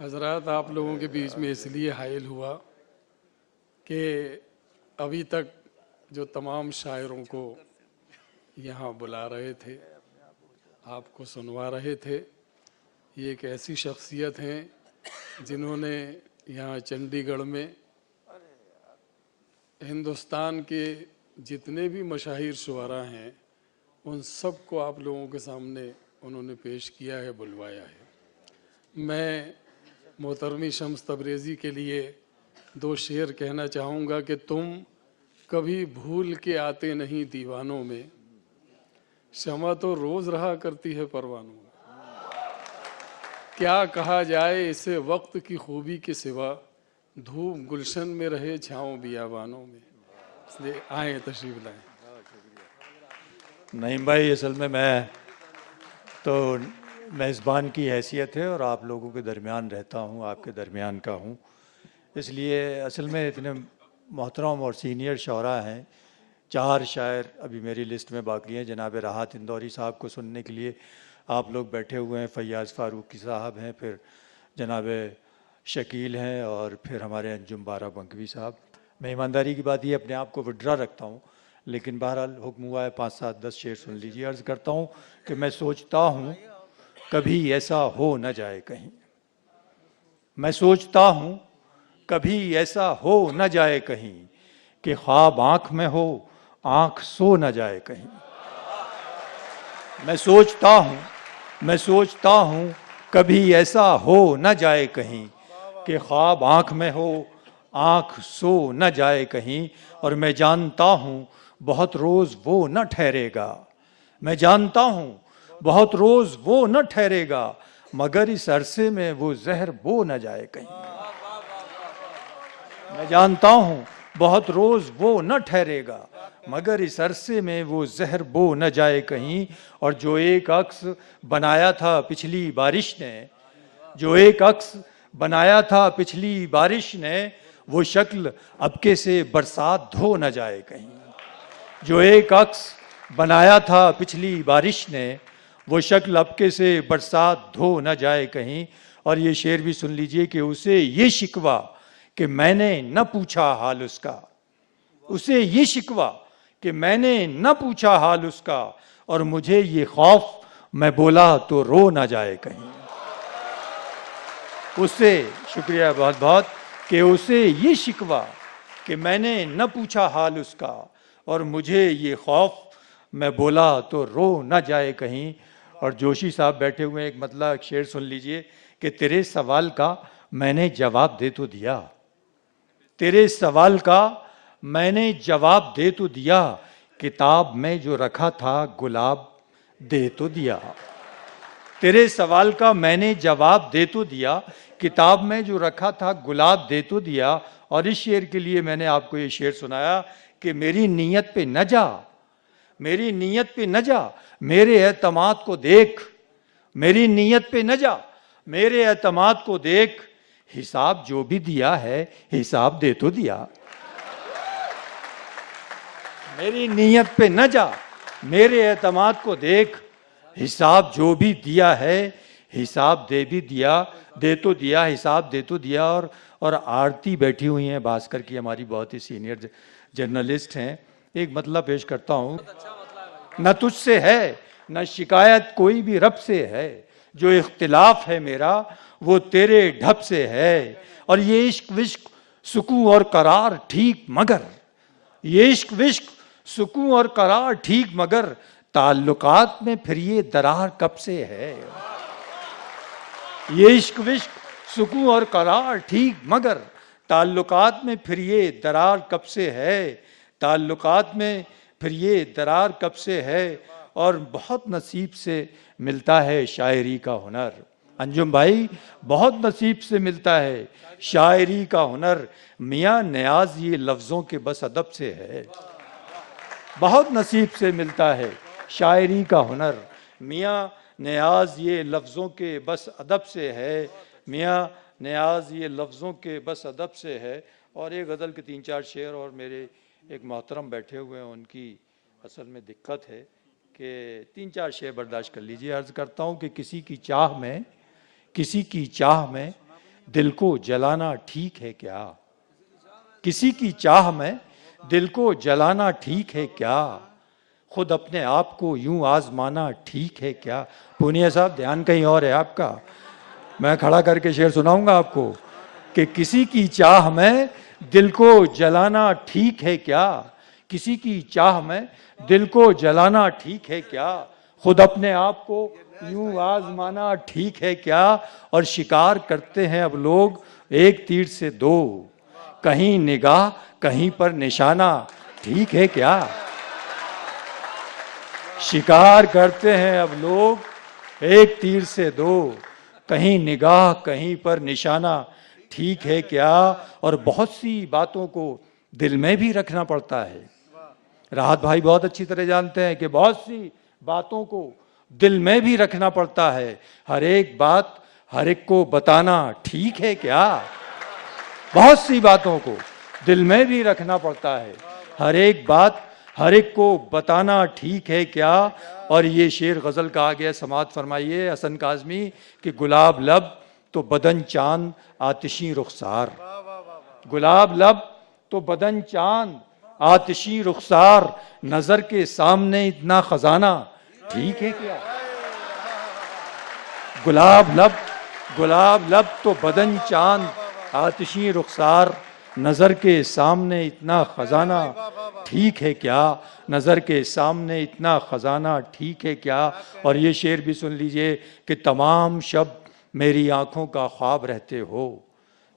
हजरात, आप लोगों के बीच में इसलिए हाइल हुआ कि अभी तक जो तमाम शायरों को यहाँ बुला रहे थे, आपको सुनवा रहे थे, ये एक ऐसी शख्सियत हैं जिन्होंने यहाँ चंडीगढ़ में हिंदुस्तान के जितने भी मशाहिर शुअरा हैं उन सब को आप लोगों के सामने उन्होंने पेश किया है, बुलवाया है। मैं मोहतरमी शम्स तबरेज़ी के लिए दो शेर कहना चाहूँगा कि तुम कभी भूल के आते नहीं दीवानों में, शमा तो रोज़ रहा करती है परवानों में। क्या कहा जाए इसे वक्त की खूबी के सिवा, धूप गुलशन में रहे छाँव बियाबानों में। इसलिए आए, तशरीफ़ लाएँ। नईम भाई, असल में मैं तो मेज़बान की हैसियत है और आप लोगों के दरमियान रहता हूँ, आपके दरमियान का हूँ, इसलिए असल में इतने मोहतरम और सीनियर शौरा हैं। 4 शायर अभी मेरी लिस्ट में बाकी हैं। जनाब राहत इंदौरी साहब को सुनने के लिए आप लोग बैठे हुए हैं, फैयाज़ फ़ारूकी साहब हैं, फिर जनाब शकील हैं और फिर हमारे अंजुम बाराबंकवी साहब। मैं ईमानदारी की बात ये अपने आप को विड्रा रखता हूँ, लेकिन बहरहाल हुक्म हुआ है 5, 7, 10 शेर सुन लीजिए। अर्ज़ करता हूँ कि मैं सोचता हूँ कभी ऐसा हो न जाए कहीं, मैं सोचता हूँ कभी ऐसा हो न जाए कहीं, कि ख्वाब आँख में हो आँख सो न जाए कहीं। मैं सोचता हूँ कभी ऐसा हो न जाए कहीं, कि ख्वाब आँख में हो आँख सो न जाए कहीं। और मैं जानता हूँ बहुत रोज़ वो न ठहरेगा, मैं जानता हूँ बहुत रोज़ वो न ठहरेगा, मगर इस अरसे में वो जहर बो न जाए कहीं। मैं जानता हूँ बहुत रोज़ वो न ठहरेगा, मगर इस अरसे में वो जहर बो न जाए कहीं। और जो एक अक्स बनाया था पिछली बारिश ने, जो एक अक्स बनाया था पिछली बारिश ने, वो शक्ल अबके से बरसात धो न जाए कहीं। जो एक अक्स बनाया था पिछली बारिश ने, वो शक्ल अबके से बरसात धो न जाए कहीं। और ये शेर भी सुन लीजिए कि उसे ये शिकवा कि मैंने न पूछा हाल उसका, उसे ये शिकवा कि मैंने न पूछा हाल उसका, और मुझे ये खौफ मैं बोला तो रो ना जाए कहीं। उससे शुक्रिया बहुत बहुत कि उसे ये शिकवा कि मैंने न पूछा हाल उसका, और मुझे ये खौफ मैं बोला तो रो ना जाए कहीं। और जोशी साहब बैठे हुए हैं, एक मतलब शेर सुन लीजिए कि तेरे सवाल का मैंने जवाब दे तो दिया, तेरे सवाल का मैंने जवाब दे तो दिया, किताब में जो रखा था गुलाब दे तो दिया। तेरे सवाल का मैंने जवाब दे तो दिया, किताब में जो रखा था गुलाब दे तो दिया। और इस शेर के लिए मैंने आपको ये शेर सुनाया कि मेरी नीयत पे न जा, मेरी नीयत पे न जा, मेरे एतमाद को देख, मेरी नीयत पे न जा, मेरे एतमाद को देख, हिसाब जो भी दिया है हिसाब दे तो दिया। मेरी नीयत पे न जा, मेरे एतमाद को देख, हिसाब जो भी दिया है हिसाब दे भी दिया, दे तो दिया, हिसाब दे तो दिया। और आरती बैठी हुई हैं भास्कर की, हमारी बहुत ही सीनियर जर्नलिस्ट हैं। एक मतलब पेश करता हूँ, न तुझसे है न शिकायत कोई भी रब से है, जो इख्तिलाफ है मेरा वो तेरे ढब से है। और ये इश्क विश्क सुकून और करार ठीक मगर, ये इश्क विश्क सुकून और करार ठीक मगर, ताल्लुकात में फिर ये दरार कब से है। ये इश्क विश्क सुकून और करार ठीक मगर, ताल्लुकात में फिर ये दरार कब से है, ताल्लुकात में फिर ये दरार कब से है। और बहुत नसीब से मिलता है शायरी का हुनर, अंजुम भाई बहुत नसीब से मिलता है शायरी का हुनर, मियाँ नियाज ये लफ्ज़ों के बस अदब से है। बहुत नसीब से मिलता है शायरी का हुनर, मियाँ नियाज ये लफ्ज़ों के बस अदब से है, मियाँ नियाज ये लफ्ज़ों के बस अदब से है। और एक गज़ल के 3-4 शेर, और मेरे एक मोहतरम बैठे हुए हैं, उनकी असल में दिक्कत है कि 3-4 शेर बर्दाश्त कर लीजिए। अर्ज़ करता हूँ कि किसी की चाह में, किसी की चाह में दिल को जलाना ठीक है क्या? किसी की चाह में दिल को जलाना ठीक है क्या? खुद अपने आप को यूं आजमाना ठीक है क्या? पूनिया साहब ध्यान कहीं और है आपका। मैं खड़ा करके शेर सुनाऊंगा आपको कि किसी की चाह में दिल को जलाना ठीक है क्या? किसी की चाह में दिल को जलाना ठीक है क्या? खुद अपने आप को यूं आजमाना ठीक है क्या? और शिकार करते हैं अब लोग एक तीर से दो, कहीं निगाह कहीं पर निशाना ठीक है क्या? शिकार करते हैं अब लोग एक तीर से दो, कहीं निगाह कहीं पर निशाना ठीक है क्या? और बहुत सी बातों को दिल में भी रखना पड़ता है। राहत भाई बहुत अच्छी तरह जानते हैं कि बहुत सी बातों को दिल में भी रखना पड़ता है। हर एक बात हर एक को बताना ठीक है क्या? बहुत सी बातों को दिल में भी रखना पड़ता है। हर एक बात हर एक को बताना ठीक है क्या? और ये शेर गजल का आ गया, समात फरमाइए हसन काज़मी कि गुलाब लब तो बदन चांद आतिशी रुखसार, गुलाब लब तो बदन चांद आतिशी रुखसार, नजर के सामने इतना खजाना ठीक है क्या? गुलाब लब तो बदन चांद आतिशी रुखसार, नजर के सामने इतना खजाना ठीक है क्या? नजर के सामने इतना खजाना ठीक है क्या? और ये शेर भी सुन लीजिए कि तमाम शब मेरी आंखों का ख्वाब रहते हो,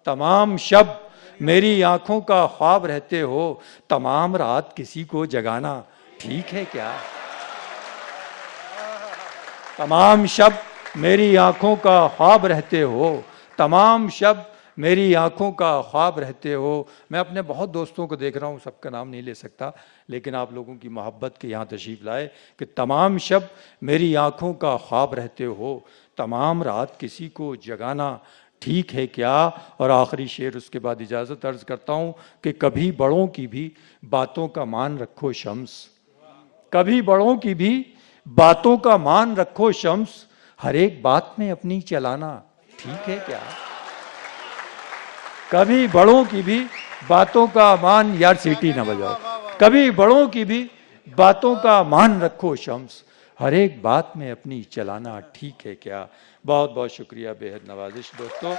तमाम शब मेरी आंखों का ख्वाब रहते हो, तमाम रात किसी को जगाना ठीक है क्या? तमाम शब मेरी आंखों का ख्वाब रहते हो, तमाम शब मेरी आंखों का ख्वाब रहते हो। मैं अपने बहुत दोस्तों को देख रहा हूँ, सबका नाम नहीं ले सकता, लेकिन आप लोगों की मोहब्बत के यहाँ तशरीफ़ लाए कि तमाम शब मेरी आंखों का ख्वाब रहते हो, तमाम रात किसी को जगाना ठीक है क्या? और आखिरी शेर उसके बाद इजाज़त अर्ज़ करता हूँ कि कभी बड़ों की भी बातों का मान रखो शम्स, कभी बड़ों की भी बातों का मान रखो शम्स, हर एक बात में अपनी चलाना ठीक है क्या? कभी बड़ों की भी बातों का मान, यार सीटी ना बजाओ, कभी बड़ों की भी बातों का मान रखो शम्स, हर एक बात में अपनी चलाना ठीक है क्या? बहुत बहुत शुक्रिया, बेहद नवाजिश दोस्तों।